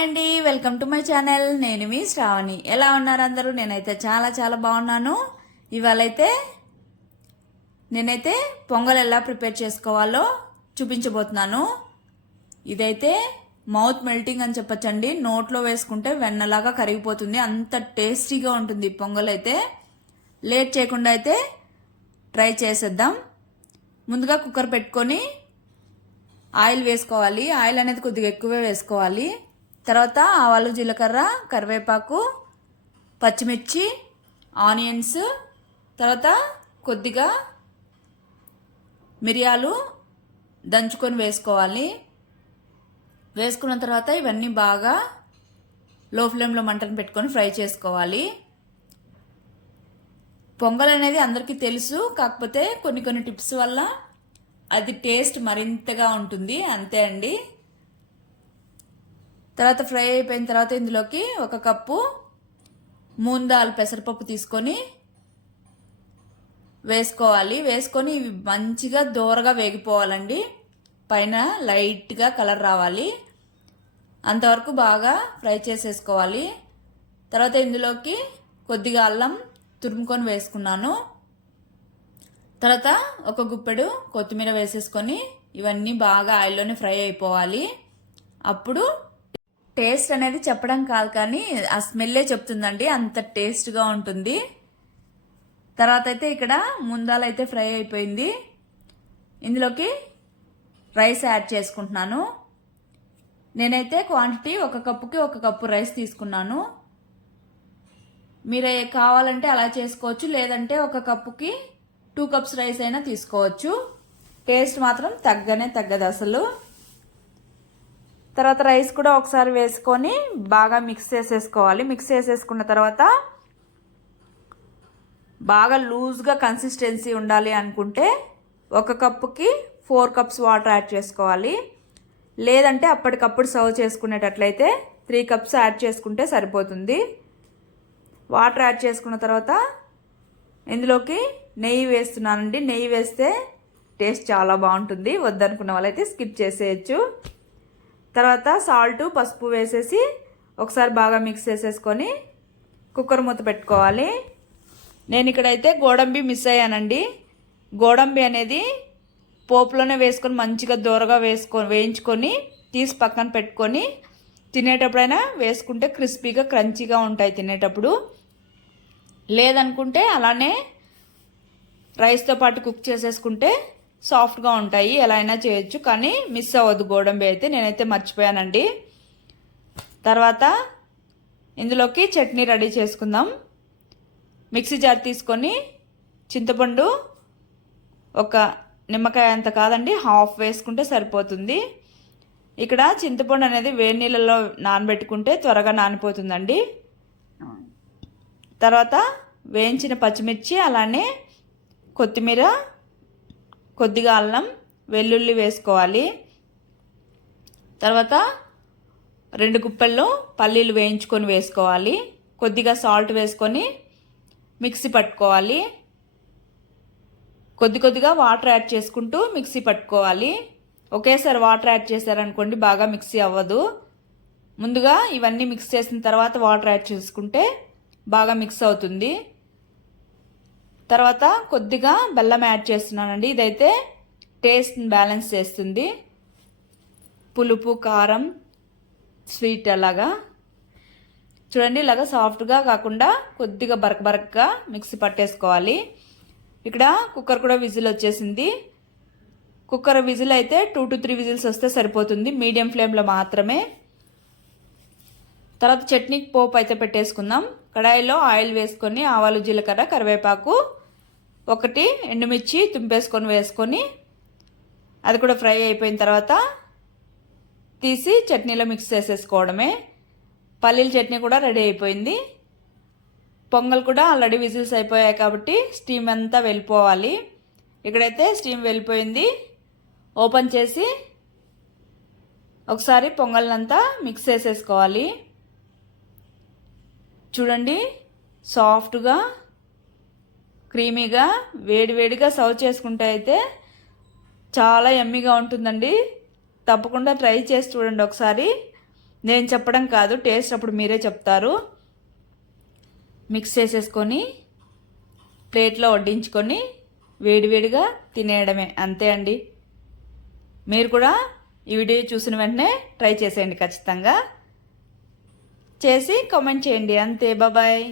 Hi అండి, welcome to my channel. నేను మీ శ్రావణి. ఎలా ఉన్నారు అందరూ? నేనైతే చాలా బాగున్నాను. ఇవాళైతే నేనైతే పొంగల్ ఎలా ప్రిపేర్ చేసుకోవాలో చూపించబోతున్నాను. ఇదైతే మౌత్ మెల్టింగ్ అని చెప్పొచ్చండి. నోట్లో వేసుకుంటే వెన్నలాగా కరిగిపోతుంది, అంత టేస్టీగా ఉంటుంది పొంగల్ అయితే. లేట్ చేయకుండా అయితే ట్రై చేసేద్దాం. ముందుగా కుక్కర్ పెట్టుకొని ఆయిల్ వేసుకోవాలి. ఆయిల్ అనేది కొద్దిగా ఎక్కువే వేసుకోవాలి. తర్వాత ఆవాలు, జీలకర్ర, కరివేపాకు, పచ్చిమిర్చి, ఆనియన్స్, తర్వాత కొద్దిగా మిరియాలు దంచుకొని వేసుకోవాలి. వేసుకున్న తర్వాత ఇవన్నీ బాగా లో ఫ్లేమ్లో మంటను పెట్టుకొని ఫ్రై చేసుకోవాలి. పొంగల్ అనేది అందరికీ తెలుసు, కాకపోతే కొన్ని టిప్స్ వల్ల అది టేస్ట్ మరింతగా ఉంటుంది, అంతే అండి. తర్వాత ఫ్రై అయిపోయిన తర్వాత ఇందులోకి 1 కప్పు మూంగ్ దాల్ పెసరపప్పు తీసుకొని వేసుకోవాలి. వేసుకొని ఇవి మంచిగా దోరగా వేగిపోవాలండి. పైన లైట్గా కలర్ రావాలి, అంతవరకు బాగా ఫ్రై చేసేసుకోవాలి. తర్వాత ఇందులోకి కొద్దిగా అల్లం తురుముకొని వేసుకున్నాను. తర్వాత 1 గుప్పెడు కొత్తిమీర వేసేసుకొని ఇవన్నీ బాగా ఆయిల్లోనే ఫ్రై అయిపోవాలి. అప్పుడు టేస్ట్ అనేది చెప్పడం కాదు కానీ ఆ స్మెల్లే చెప్తుందండి, అంత టేస్ట్గా ఉంటుంది. తర్వాత అయితే ఇక్కడ ముందాలు అయితే ఫ్రై అయిపోయింది. ఇందులోకి రైస్ యాడ్ చేసుకుంటున్నాను. నేనైతే క్వాంటిటీ 1 కప్పుకి 1 కప్పు రైస్ తీసుకున్నాను. మీరు కావాలంటే అలా చేసుకోవచ్చు, లేదంటే 1 కప్పుకి 2 కప్స్ రైస్ అయినా తీసుకోవచ్చు. టేస్ట్ మాత్రం తగ్గదు అసలు. తర్వాత రైస్ కూడా ఒకసారి వేసుకొని బాగా మిక్స్ చేసేసుకోవాలి. మిక్స్ చేసేసుకున్న తర్వాత బాగా లూజ్గా కన్సిస్టెన్సీ ఉండాలి అనుకుంటే 1 కప్పుకి 4 కప్స్ వాటర్ యాడ్ చేసుకోవాలి. లేదంటే అప్పటికప్పుడు సర్వ్ చేసుకునేటట్లయితే 3 కప్స్ యాడ్ చేసుకుంటే సరిపోతుంది. వాటర్ యాడ్ చేసుకున్న తర్వాత ఇందులోకి నెయ్యి వేస్తున్నానండి. నెయ్యి వేస్తే టేస్ట్ చాలా బాగుంటుంది, వద్దనుకున్న వాళ్ళైతే స్కిప్ చేసేయచ్చు. తర్వాత సాల్ట్, పసుపు వేసేసి ఒకసారి బాగా మిక్స్ చేసేసుకొని కుక్కర్ మూత పెట్టుకోవాలి. నేను ఇక్కడైతే గోడంబి మిస్ అయ్యానండి. గోడంబి అనేది పోపులోనే వేసుకొని మంచిగా దూరగా వేయించుకొని తీసి పక్కన పెట్టుకొని తినేటప్పుడైనా వేసుకుంటే క్రిస్పీగా క్రంచీగా ఉంటాయి తినేటప్పుడు. లేదనుకుంటే అలానే రైస్తో పాటు కుక్ చేసేసుకుంటే సాఫ్ట్గా ఉంటాయి, ఎలా అయినా చేయొచ్చు. కానీ మిస్ అవ్వద్దు గోడంబి అయితే. నేనైతే మర్చిపోయానండి. తర్వాత ఇందులోకి చట్నీ రెడీ చేసుకుందాం. మిక్సీ జార్ తీసుకొని చింతపండు 1 నిమ్మకాయ అంత కాదండి, హాఫ్ వేసుకుంటే సరిపోతుంది. ఇక్కడ చింతపండు అనేది వేడి నీళ్ళలో నానబెట్టుకుంటే త్వరగా నానిపోతుందండి. తర్వాత వేయించిన పచ్చిమిర్చి, అలానే కొత్తిమీర, కొద్దిగా అల్లం, వెల్లుల్లి వేసుకోవాలి. తర్వాత 2 గుప్పెళ్ళు పల్లీలు వేయించుకొని వేసుకోవాలి. కొద్దిగా సాల్ట్ వేసుకొని మిక్సీ పట్టుకోవాలి. కొద్దిగా వాటర్ యాడ్ చేసుకుంటూ మిక్సీ పట్టుకోవాలి. ఒకేసారి వాటర్ యాడ్ చేశారనుకోండి బాగా మిక్సీ అవ్వదు. ముందుగా ఇవన్నీ మిక్స్ చేసిన తర్వాత వాటర్ యాడ్ చేసుకుంటే బాగా మిక్స్ అవుతుంది. తర్వాత కొద్దిగా బెల్లం యాడ్ చేస్తున్నానండి. ఇదైతే టేస్ట్ని బ్యాలెన్స్ చేస్తుంది. పులుపు, కారం, స్వీట్ అలాగా చూడండి. ఇలాగా సాఫ్ట్గా కాకుండా కొద్దిగా బరకగా మిక్సీ పట్టేసుకోవాలి. ఇక్కడ కుక్కర్ కూడా విజిల్ వచ్చేసింది. కుక్కర్ విజిల్ అయితే 2 to 3 విజిల్స్ వస్తే సరిపోతుంది, మీడియం ఫ్లేమ్లో మాత్రమే. తర్వాత చట్నీకి పోపు అయితే పెట్టేసుకుందాం. కడాయిలో ఆయిల్ వేసుకొని ఆవాలు, జీలకర్ర, కరివేపాకు, 1 ఎండుమిర్చి తుంపేసుకొని వేసుకొని అది కూడా ఫ్రై అయిపోయిన తర్వాత తీసి చట్నీలో మిక్స్ చేసేసుకోవడమే. పల్లీల చట్నీ కూడా రెడీ అయిపోయింది. పొంగల్ కూడా ఆల్రెడీ విజిల్స్ అయిపోయాయి కాబట్టి స్టీమ్ అంతా వెళ్ళిపోవాలి. ఇక్కడైతే స్టీమ్ వెళ్ళిపోయింది. ఓపెన్ చేసి ఒకసారి పొంగల్నంతా మిక్స్ చేసేసుకోవాలి. చూడండి, సాఫ్ట్గా క్రీమీగా వేడివేడిగా సర్వ్ చేసుకుంటే అయితే చాలా యమ్మీగా ఉంటుందండి. తప్పకుండా ట్రై చేసి చూడండి ఒకసారి. నేను చెప్పడం కాదు, టేస్ట్ అప్పుడు మీరే చెప్తారు. మిక్స్ చేసేసుకొని ప్లేట్లో వడ్డించుకొని వేడివేడిగా తినేయడమే, అంతే అండి. మీరు కూడా ఈ వీడియో చూసిన వెంటనే ట్రై చేసేయండి, ఖచ్చితంగా చేసి కామెంట్ చేయండి. అంతే, బాయ్.